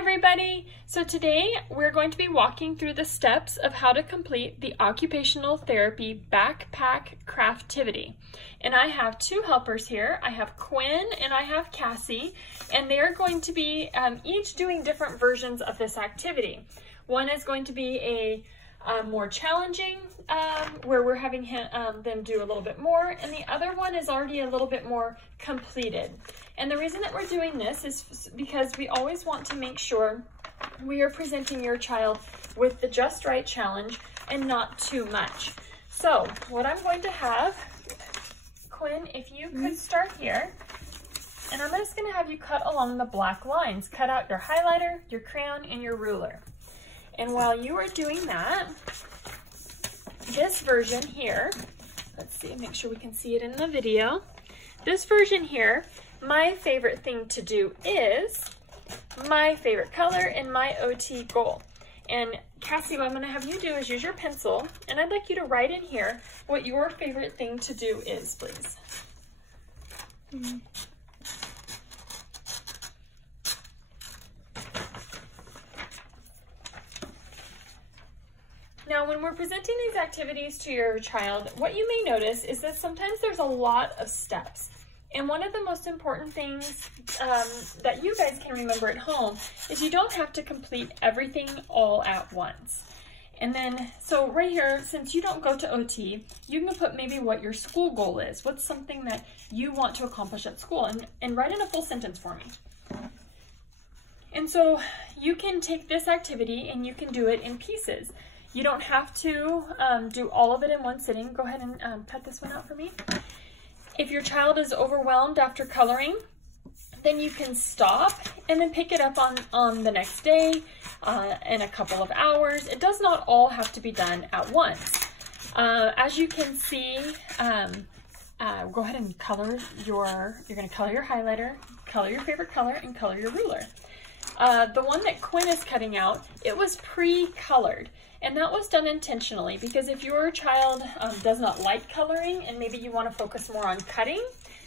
everybody! So today we're going to be walking through the steps of how to complete the Occupational Therapy Backpack Craftivity. And I have two helpers here. I have Quinn and I have Cassie, and they're going to be each doing different versions of this activity. One is going to be a more challenging, where we're having them do a little bit more, and the other one is already a little bit more completed. And the reason that we're doing this is because we always want to make sure we are presenting your child with the just right challenge and not too much. So what I'm going to have, Quinn, if you could start here, and I'm just going to have you cut along the black lines. Cut out your highlighter, your crayon, and your ruler. And while you are doing that, this version here, let's see, make sure we can see it in the video. This version here, my favorite thing to do is my favorite color and my OT goal. And Cassie, what I'm going to have you do is use your pencil, and I'd like you to write in here what your favorite thing to do is, please. Now, when we're presenting these activities to your child, what you may notice is that sometimes there's a lot of steps. And one of the most important things that you guys can remember at home is you don't have to complete everything all at once. And then, so right here, since you don't go to OT, you can put maybe what your school goal is. What's something that you want to accomplish at school? And write in a full sentence for me. And so you can take this activity and you can do it in pieces. You don't have to do all of it in one sitting. Go ahead and cut this one out for me. If your child is overwhelmed after coloring, then you can stop and then pick it up on the next day in a couple of hours. It does not all have to be done at once. As you can see, go ahead and color you're going to color your highlighter, color your favorite color, and color your ruler. The one that Quinn is cutting out, it was pre-colored. And that was done intentionally because if your child does not like coloring and maybe you want to focus more on cutting,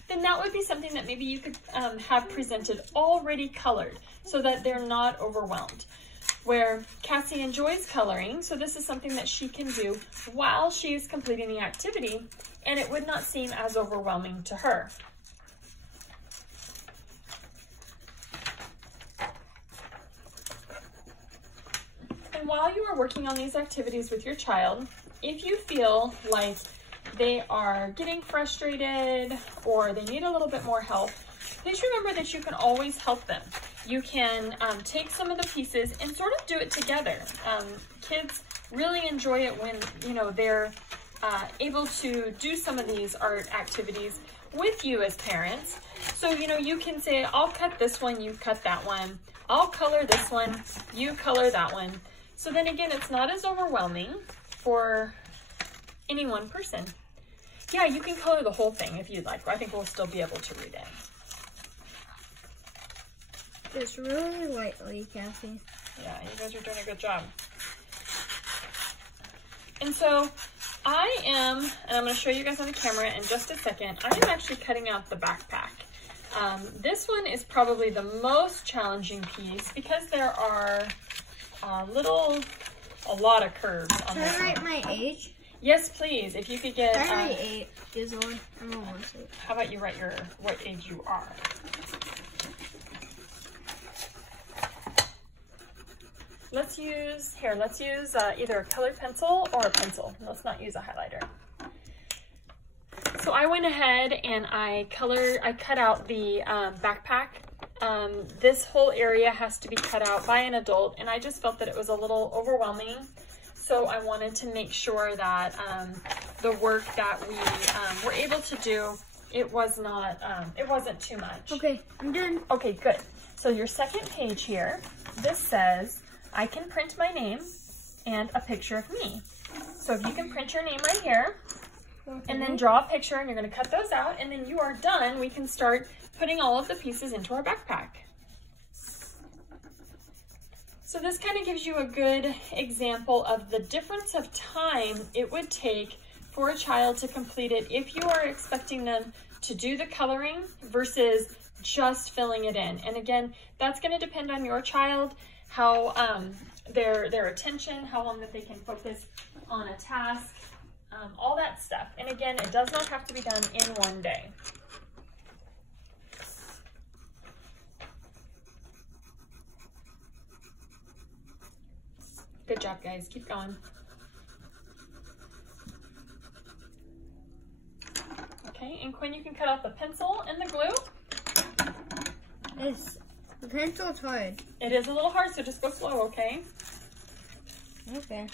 then that would be something that maybe you could have presented already colored so that they're not overwhelmed. Where Cassie enjoys coloring, so this is something that she can do while she is completing the activity, and it would not seem as overwhelming to her. While you are working on these activities with your child, if you feel like they are getting frustrated or they need a little bit more help, please remember that you can always help them. You can take some of the pieces and sort of do it together. Kids really enjoy it when they're able to do some of these art activities with you as parents. So you can say, I'll cut this one, you cut that one. I'll color this one, you color that one. So then again, it's not as overwhelming for any one person. Yeah, you can color the whole thing if you'd like. I think we'll still be able to read it. Just really lightly, Cassie. Yeah, you guys are doing a good job. And so I am, and I'm going to show you guys on the camera in just a second, I am actually cutting out the backpack. This one is probably the most challenging piece because there are a lot of curves on this one. Can I write my age? Yes, please. If you could get. I'm 8 years old. I'm almost 8. How about you write what age you are? Let's use either a colored pencil or a pencil. Let's not use a highlighter. So I went ahead and I cut out the backpack. This whole area has to be cut out by an adult, and I just felt that it was a little overwhelming. So I wanted to make sure that the work that we were able to do, it wasn't too much. Okay, I'm done. Okay, good. So your second page here, this says, I can print my name and a picture of me. So if you can print your name right here, and then draw a picture, and you're going to cut those out, and then you are done. We can start putting all of the pieces into our backpack. So this kind of gives you a good example of the difference of time it would take for a child to complete it if you are expecting them to do the coloring versus just filling it in. And again, that's going to depend on your child, how their attention, how long that they can focus on a task, all that stuff. And again, it does not have to be done in one day. Good job, guys. Keep going. Okay, and Quinn, you can cut out the pencil and the glue. The pencil's hard. It is a little hard, so just go slow, okay? Okay.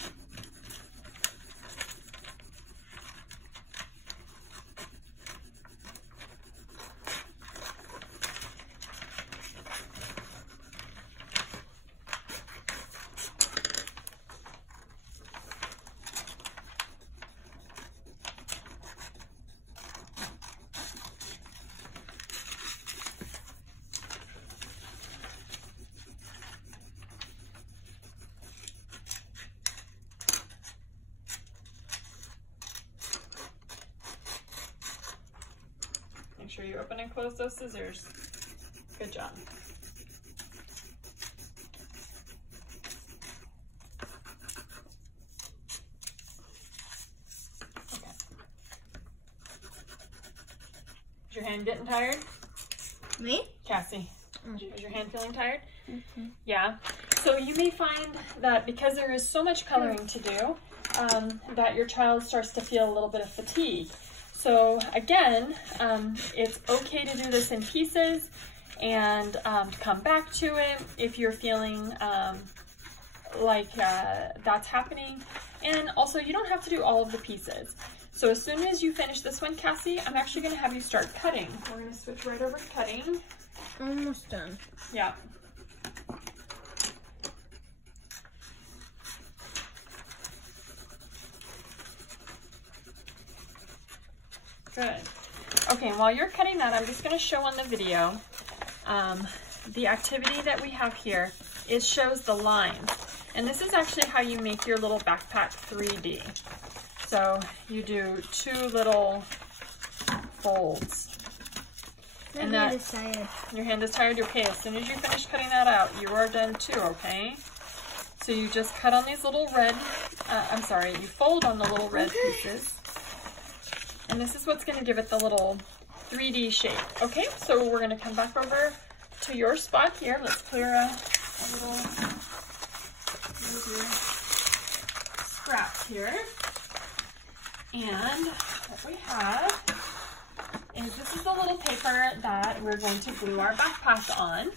Make sure you open and close those scissors. Good job. Okay. Is your hand getting tired? Me? Cassie, is your hand feeling tired? Mm-hmm. Yeah. So you may find that because there is so much coloring to do, that your child starts to feel a little bit of fatigue. So again, it's okay to do this in pieces and come back to it if you're feeling like that's happening. And also, you don't have to do all of the pieces. So as soon as you finish this one, Cassie, I'm actually going to have you start cutting. We're going to switch right over to cutting. Almost done. Yeah. Good. Okay, and while you're cutting that, I'm just going to show on the video the activity that we have here. It shows the lines. And this is actually how you make your little backpack 3D. So you do 2 little folds. My And hand that, is tired. your hand is tired? Okay, as soon as you finish cutting that out, you are done too, okay? So you just cut on these little red, you fold on the little red pieces. And this is what's going to give it the little 3D shape. Okay, so we're going to come back over to your spot here. Let's clear a little scraps here. And what we have is this is the little paper that we're going to glue our backpack on.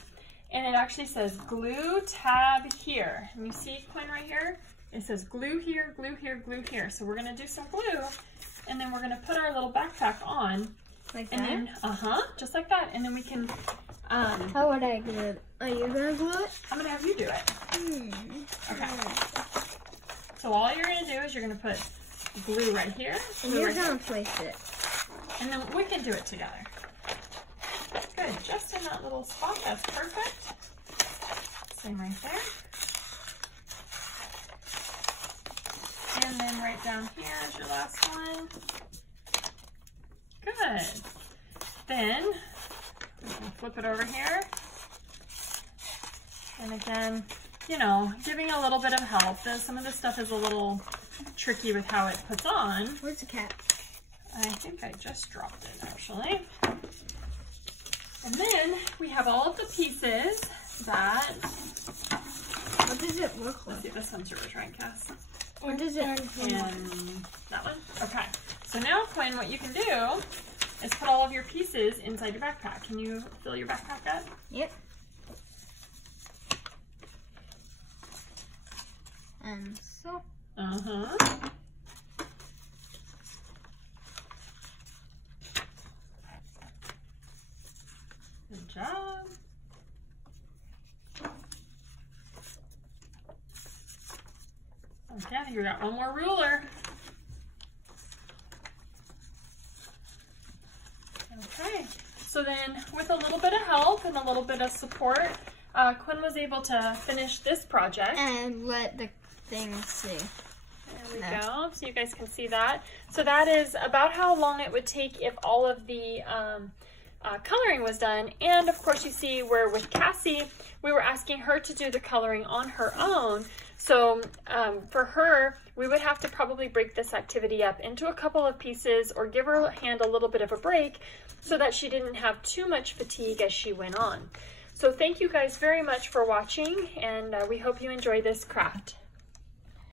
And it actually says glue tab here. And you see, Quinn, right here? It says glue here, glue here, glue here. So we're going to do some glue. And then we're going to put our little backpack on. Like and that? Then, just like that. And then we can... How would I glue it? Are you going to glue it? I'm going to have you do it. Okay. So all you're going to do is you're going to put glue right here. And you're going to place it. And then we can do it together. Good. Just in that little spot. That's perfect. Same right there. And then right down here is your last one. Good. Then we can flip it over here. And again, you know, giving a little bit of help. Some of this stuff is a little tricky with how it puts on. Where's the cat? I think I just dropped it, actually. And then we have all of the pieces that... What does it look like? Let's see, this one's yours, right, Cass? What does it And that one? Okay. So now, Quinn, what you can do is put all of your pieces inside your backpack. Can you fill your backpack up? Yep. And so. Uh-huh. Good job. Okay, I think we got one more ruler. Okay, so then with a little bit of help and a little bit of support, Quinn was able to finish this project. And let the thing see. There we go, so you guys can see that. So that is about how long it would take if all of the coloring was done. And of course you see where with Cassie, we were asking her to do the coloring on her own. So for her, we would have to probably break this activity up into a couple of pieces or give her hand a little bit of a break so that she didn't have too much fatigue as she went on. So thank you guys very much for watching, and we hope you enjoy this craft.